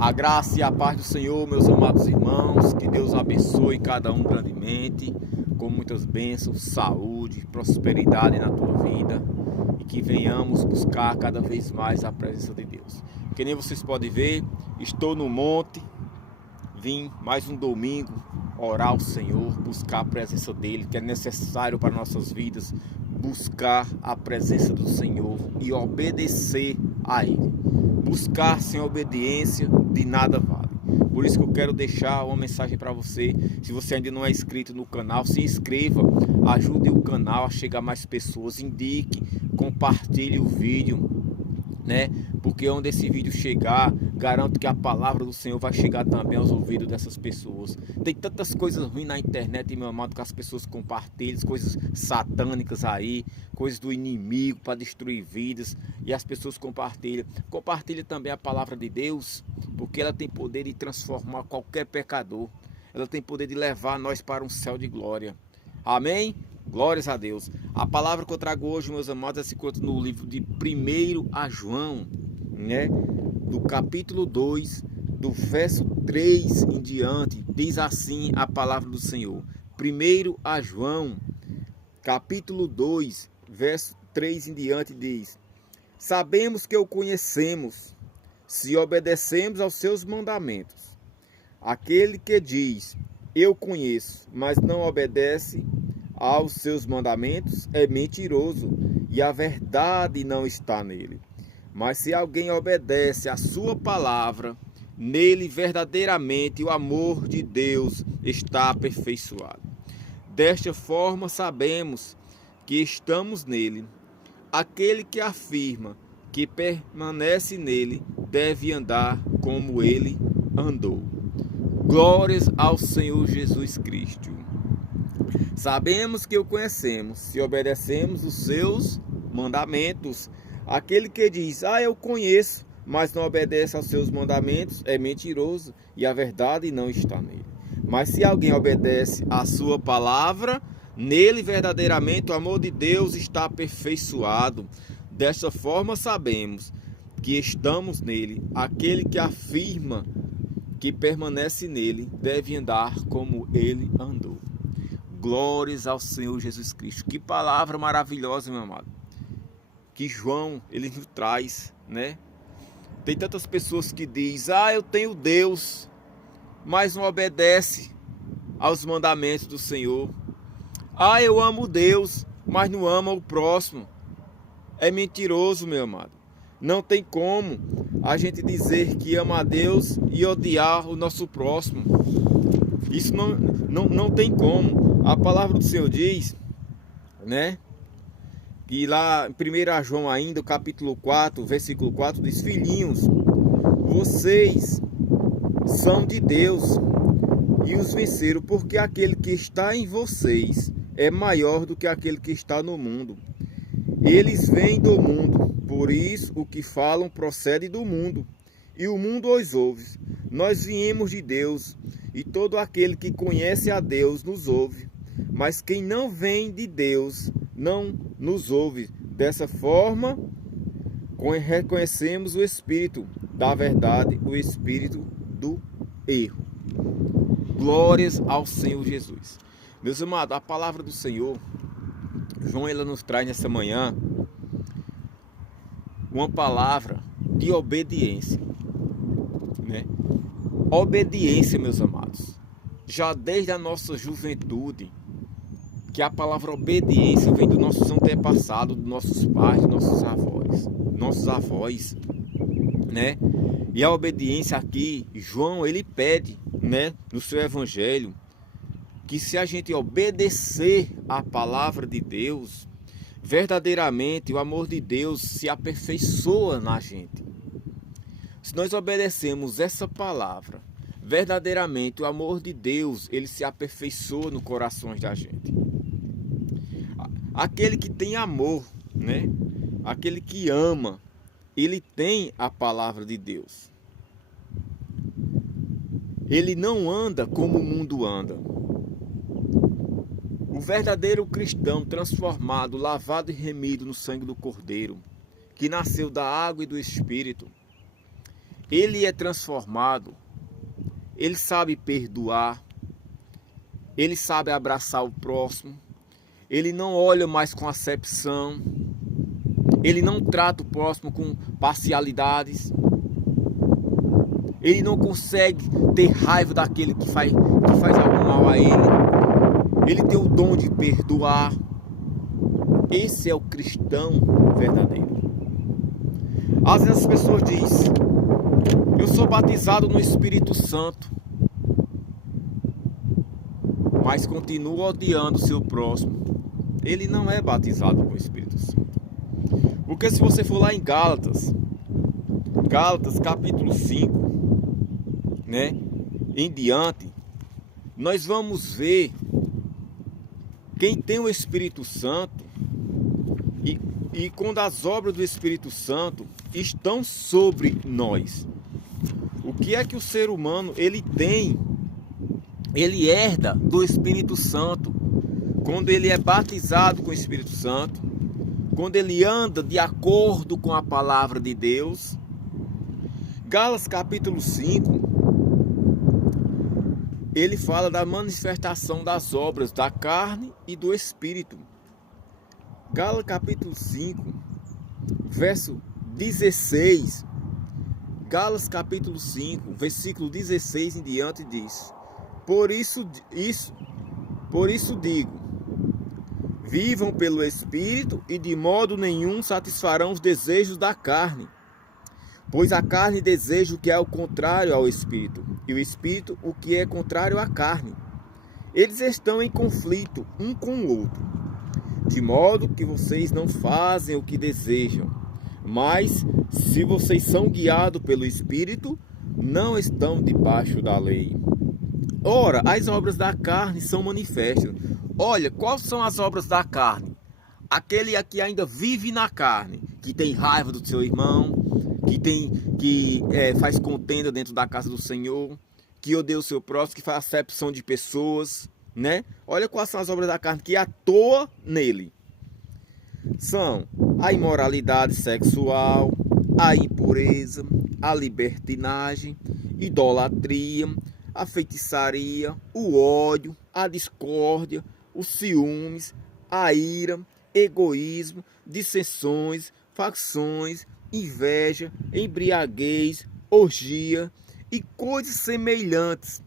A graça e a paz do Senhor, meus amados irmãos, que Deus abençoe cada um grandemente, com muitas bênçãos, saúde, prosperidade na tua vida e que venhamos buscar cada vez mais a presença de Deus. Que nem vocês podem ver, estou no monte, vim mais um domingo orar ao Senhor, buscar a presença dEle, que é necessário para nossas vidas, buscar a presença do Senhor e obedecer a Ele. Buscar sem obediência de nada vale. Por isso que eu quero deixar uma mensagem para você. Se você ainda não é inscrito no canal, se inscreva, ajude o canal a chegar a mais pessoas, indique, compartilhe o vídeo, né? Porque onde esse vídeo chegar, garanto que a palavra do Senhor vai chegar também aos ouvidos dessas pessoas. Tem tantas coisas ruins na internet, meu amado, que as pessoas compartilham, coisas satânicas aí, coisas do inimigo para destruir vidas, e as pessoas compartilham. Compartilha também a palavra de Deus, porque ela tem poder de transformar qualquer pecador. Ela tem poder de levar nós para um céu de glória. Amém? Glórias a Deus. A palavra que eu trago hoje, meus amados, se encontra no livro de 1 a João, né? Do capítulo 2, do verso 3 em diante, diz assim a palavra do Senhor. 1 a João, capítulo 2, verso 3 em diante, diz: Sabemos que o conhecemos, se obedecemos aos seus mandamentos. Aquele que diz, eu conheço, mas não obedece aos seus mandamentos, é mentiroso, e a verdade não está nele. Mas se alguém obedece à sua palavra, nele verdadeiramente o amor de Deus está aperfeiçoado. Desta forma sabemos que estamos nele. Aquele que afirma que permanece nele deve andar como ele andou. Glórias ao Senhor Jesus Cristo. Sabemos que o conhecemos, se obedecemos os seus mandamentos. Aquele que diz, eu conheço, mas não obedece aos seus mandamentos, é mentiroso, e a verdade não está nele. Mas se alguém obedece à sua palavra, nele verdadeiramente o amor de Deus está aperfeiçoado. Desta forma sabemos que estamos nele. Aquele que afirma que permanece nele deve andar como ele andou. Glórias ao Senhor Jesus Cristo. Que palavra maravilhosa, meu amado, que João ele nos traz, né? Tem tantas pessoas que dizem, eu tenho Deus, mas não obedece aos mandamentos do Senhor. Eu amo Deus, mas não ama o próximo. É mentiroso, meu amado. Não tem como a gente dizer que ama a Deus e odiar o nosso próximo. Isso não tem como. A palavra do Senhor diz, né? E lá em 1 João ainda, capítulo 4, versículo 4, diz, filhinhos, vocês são de Deus e os venceram, porque aquele que está em vocês é maior do que aquele que está no mundo. Eles vêm do mundo, por isso o que falam procede do mundo, e o mundo os ouve. Nós viemos de Deus, e todo aquele que conhece a Deus nos ouve. Mas quem não vem de Deus não nos ouve. Dessa forma, reconhecemos o espírito da verdade, o espírito do erro. Glórias ao Senhor Jesus. Meus amados, a palavra do Senhor, João, ela nos traz nessa manhã uma palavra de obediência, né? Obediência, meus amados, já desde a nossa juventude, que a palavra obediência vem dos nossos antepassados, dos nossos pais, dos nossos avós, né? E a obediência aqui, João, ele pede, né, no seu evangelho, que se a gente obedecer a palavra de Deus, verdadeiramente o amor de Deus se aperfeiçoa na gente. Se nós obedecemos essa palavra, verdadeiramente o amor de Deus, ele se aperfeiçoa no coração da gente. Aquele que tem amor, né? Aquele que ama, ele tem a palavra de Deus. Ele não anda como o mundo anda. O verdadeiro cristão transformado, lavado e remido no sangue do Cordeiro, que nasceu da água e do Espírito, ele é transformado, ele sabe perdoar, ele sabe abraçar o próximo, ele não olha mais com acepção, ele não trata o próximo com parcialidades, ele não consegue ter raiva daquele que faz algo mal a ele tem o dom de perdoar. Esse é o cristão verdadeiro. Às vezes as pessoas dizem: eu sou batizado no Espírito Santo, mas continua odiando o seu próximo. Ele não é batizado com o Espírito Santo. Porque se você for lá em Gálatas capítulo 5, né, em diante, nós vamos ver quem tem o Espírito Santo e quando as obras do Espírito Santo estão sobre nós. O que é que o ser humano ele tem? Ele herda do Espírito Santo quando ele é batizado com o Espírito Santo, quando ele anda de acordo com a palavra de Deus. Gálatas capítulo 5, ele fala da manifestação das obras da carne e do Espírito. Gálatas capítulo 5, verso 16. Gálatas capítulo 5, versículo 16 em diante diz: Por isso digo, vivam pelo Espírito e de modo nenhum satisfarão os desejos da carne. Pois a carne deseja o que é o contrário ao Espírito, e o Espírito o que é contrário à carne. Eles estão em conflito um com o outro, de modo que vocês não fazem o que desejam. Mas, se vocês são guiados pelo Espírito, não estão debaixo da lei. Ora, as obras da carne são manifestas. Olha, quais são as obras da carne? Aquele que ainda vive na carne, que tem raiva do seu irmão, que faz contenda dentro da casa do Senhor, que odeia o seu próximo, que faz acepção de pessoas, né? Olha quais são as obras da carne que atuam nele. São a imoralidade sexual, a impureza, a libertinagem, idolatria, a feitiçaria, o ódio, a discórdia, os ciúmes, a ira, egoísmo, dissensões, facções, inveja, embriaguez, orgia e coisas semelhantes.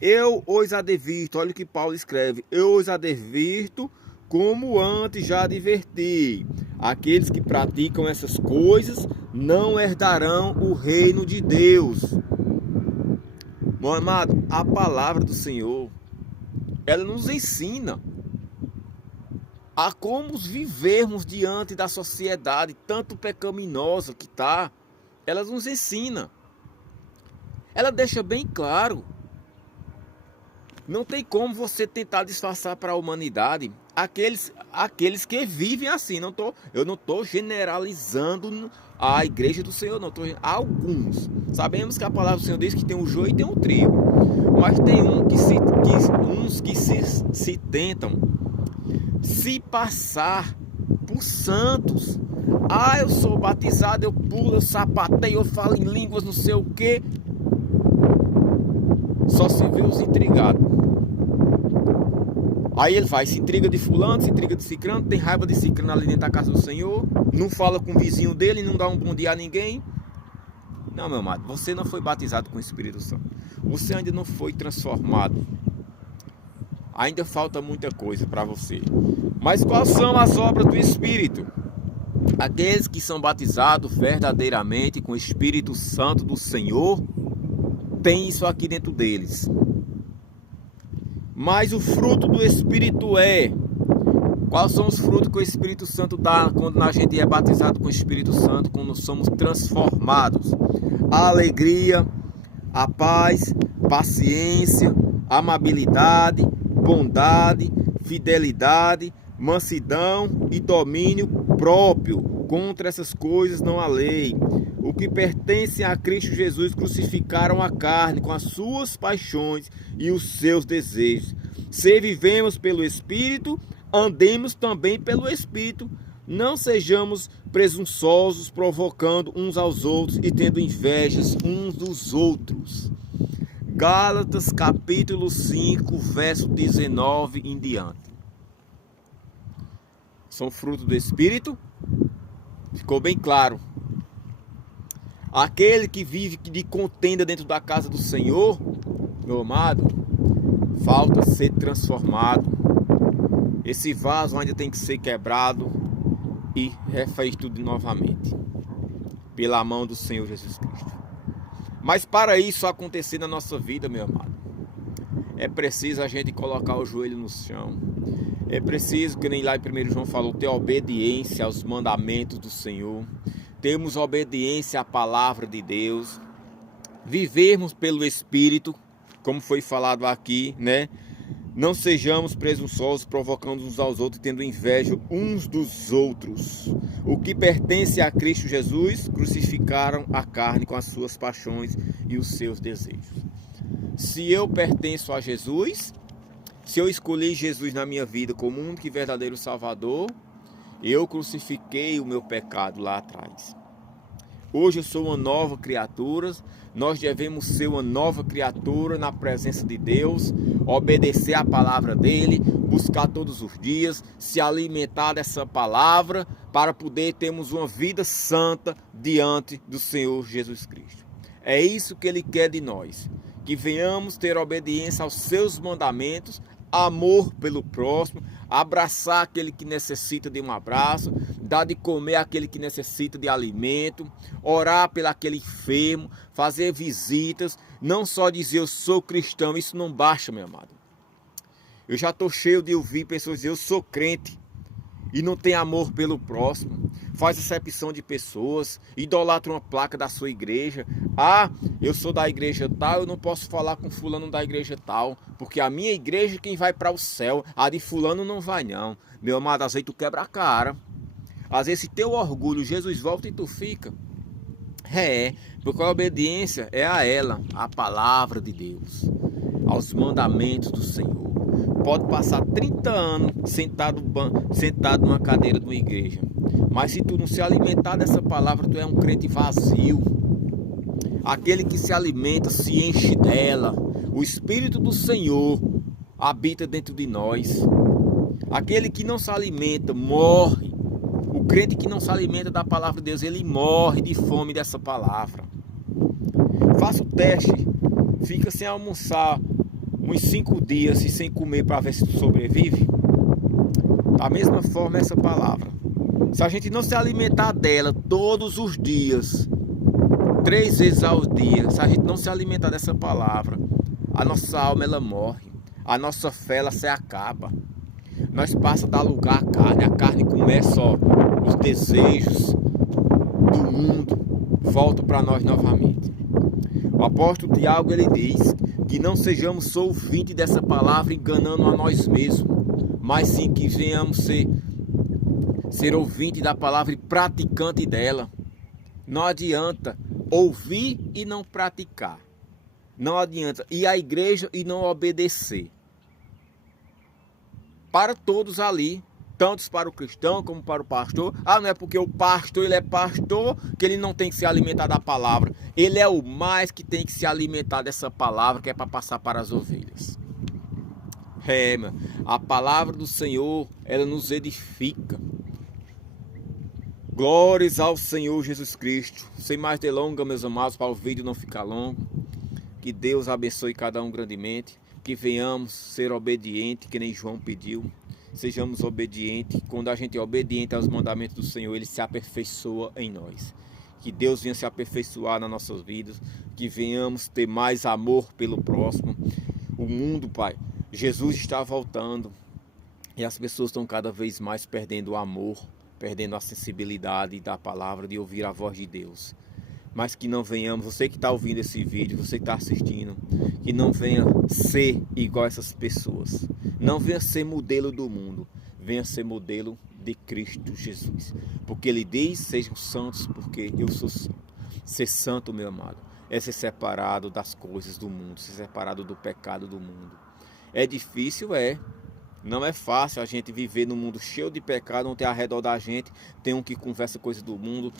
Eu os advirto, olha o que Paulo escreve: eu os advirto como antes já adverti. Aqueles que praticam essas coisas não herdarão o reino de Deus. Meu amado, a palavra do Senhor, ela nos ensina a como vivermos diante da sociedade tanto pecaminosa que está. Ela nos ensina. Ela deixa bem claro. Não tem como você tentar disfarçar para a humanidade aqueles que vivem assim. Eu não estou generalizando a igreja do Senhor, não. Estou alguns. Sabemos que a palavra do Senhor diz que tem um joio e tem um trigo. Mas tem uns que se tentam se passar por santos. Ah, eu sou batizado, eu pulo, eu sapateio, eu falo em línguas, não sei o que. Só se vê os intrigados. Aí ele vai, se intriga de fulano, se intriga de cicrano, tem raiva de cicrano ali dentro da casa do Senhor, não fala com o vizinho dele, não dá um bom dia a ninguém. Não, meu amado, você não foi batizado com o Espírito Santo. Você ainda não foi transformado. Ainda falta muita coisa para você. Mas quais são as obras do Espírito? Aqueles que são batizados verdadeiramente com o Espírito Santo do Senhor, tem isso aqui dentro deles. Mas o fruto do Espírito é... Quais são os frutos que o Espírito Santo dá quando a gente é batizado com o Espírito Santo, quando somos transformados? A alegria, a paz, paciência, amabilidade, bondade, fidelidade, mansidão e domínio próprio. Contra essas coisas não há lei. O que pertence a Cristo Jesus crucificaram a carne com as suas paixões e os seus desejos. Se vivemos pelo Espírito, andemos também pelo Espírito. Não sejamos presunçosos, provocando uns aos outros e tendo invejas uns dos outros. Gálatas capítulo 5, verso 19 em diante. São fruto do Espírito? Ficou bem claro. Aquele que vive de contenda dentro da casa do Senhor, meu amado, falta ser transformado. Esse vaso ainda tem que ser quebrado e refeito novamente pela mão do Senhor Jesus Cristo. Mas para isso acontecer na nossa vida, meu amado, é preciso a gente colocar o joelho no chão. É preciso, que nem lá em 1 João falou, ter obediência aos mandamentos do Senhor. Termos obediência à palavra de Deus. Vivermos pelo Espírito, como foi falado aqui, né? Não sejamos presunçosos, provocando uns aos outros, tendo inveja uns dos outros. O que pertence a Cristo Jesus, crucificaram a carne com as suas paixões e os seus desejos. Se eu pertenço a Jesus, se eu escolhi Jesus na minha vida como único e verdadeiro Salvador, eu crucifiquei o meu pecado lá atrás. Hoje eu sou uma nova criatura. Nós devemos ser uma nova criatura na presença de Deus, obedecer a palavra dele, buscar todos os dias, se alimentar dessa palavra para poder termos uma vida santa diante do Senhor Jesus Cristo. É isso que ele quer de nós, que venhamos ter obediência aos seus mandamentos, amor pelo próximo, abraçar aquele que necessita de um abraço, dar de comer àquele que necessita de alimento, orar pelo aquele enfermo, fazer visitas, não só dizer eu sou cristão, isso não basta, meu amado. Eu já estou cheio de ouvir pessoas dizer eu sou crente e não tem amor pelo próximo, faz acepção de pessoas, idolatra uma placa da sua igreja. Ah, eu sou da igreja tal, eu não posso falar com fulano da igreja tal, porque a minha igreja é quem vai para o céu, a de fulano não vai não. Meu amado, às vezes tu quebra a cara. Às vezes, se teu orgulho, Jesus volta e tu fica. Porque a obediência é a ela, a palavra de Deus, aos mandamentos do Senhor. Pode passar 30 anos sentado numa cadeira de uma igreja, mas se tu não se alimentar dessa palavra, tu é um crente vazio. Aquele que se alimenta se enche dela. O Espírito do Senhor habita dentro de nós. Aquele que não se alimenta morre. O crente que não se alimenta da palavra de Deus, ele morre de fome dessa palavra. Faça o teste, fica sem almoçar uns 5 dias e sem comer para ver se tu sobrevive. Da mesma forma essa palavra. Se a gente não se alimentar dela todos os dias, 3 vezes ao dia, se a gente não se alimentar dessa palavra, a nossa alma ela morre, a nossa fé ela se acaba. Nós passa a dar lugar à carne começa, os desejos do mundo voltam para nós novamente. O apóstolo Tiago ele diz que não sejamos só ouvintes dessa palavra enganando a nós mesmos, mas sim que venhamos ser ouvintes da palavra e praticante dela. Não adianta ouvir e não praticar. Não adianta ir à igreja e não obedecer. Para todos ali, tanto para o cristão como para o pastor. Não é porque o pastor ele é pastor que ele não tem que se alimentar da palavra. Ele é o mais que tem que se alimentar dessa palavra que é para passar para as ovelhas. A palavra do Senhor, ela nos edifica. Glórias ao Senhor Jesus Cristo. Sem mais delongas, meus amados, para o vídeo não ficar longo. Que Deus abençoe cada um grandemente. Que venhamos ser obedientes, que nem João pediu. Sejamos obedientes. Quando a gente é obediente aos mandamentos do Senhor, Ele se aperfeiçoa em nós. Que Deus venha se aperfeiçoar nas nossas vidas. Que venhamos ter mais amor pelo próximo. O mundo, Pai, Jesus está voltando. E as pessoas estão cada vez mais perdendo o amor, perdendo a sensibilidade da palavra, de ouvir a voz de Deus. Mas que não venhamos, você que está ouvindo esse vídeo, você que está assistindo, que não venha ser igual a essas pessoas. Não venha ser modelo do mundo, venha ser modelo de Cristo Jesus. Porque Ele diz, sejam santos, porque eu sou santo. Ser santo, meu amado, é ser separado das coisas do mundo, ser separado do pecado do mundo. É difícil, Não é fácil a gente viver num mundo cheio de pecado, onde ao redor da gente tem um que conversa coisas do mundo,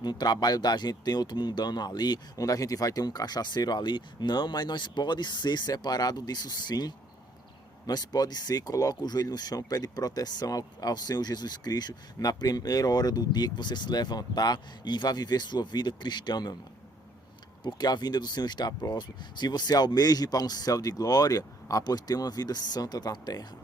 no trabalho da gente tem outro mundano ali, onde a gente vai ter um cachaceiro ali. Não, mas nós pode ser separado disso sim. Nós pode ser, coloca o joelho no chão, pede proteção ao Senhor Jesus Cristo na primeira hora do dia que você se levantar e vai viver sua vida cristã, meu irmão. Porque a vinda do Senhor está próxima. Se você almeja ir para um céu de glória, pois ter uma vida santa na terra.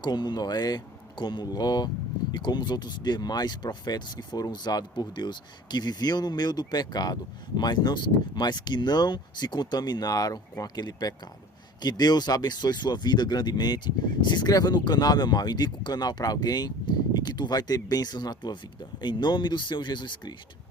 Como Noé, como Ló e como os outros demais profetas que foram usados por Deus, que viviam no meio do pecado, mas que não se contaminaram com aquele pecado. Que Deus abençoe sua vida grandemente. Se inscreva no canal, meu irmão. Indica o canal para alguém e que tu vai ter bênçãos na tua vida. Em nome do Senhor Jesus Cristo.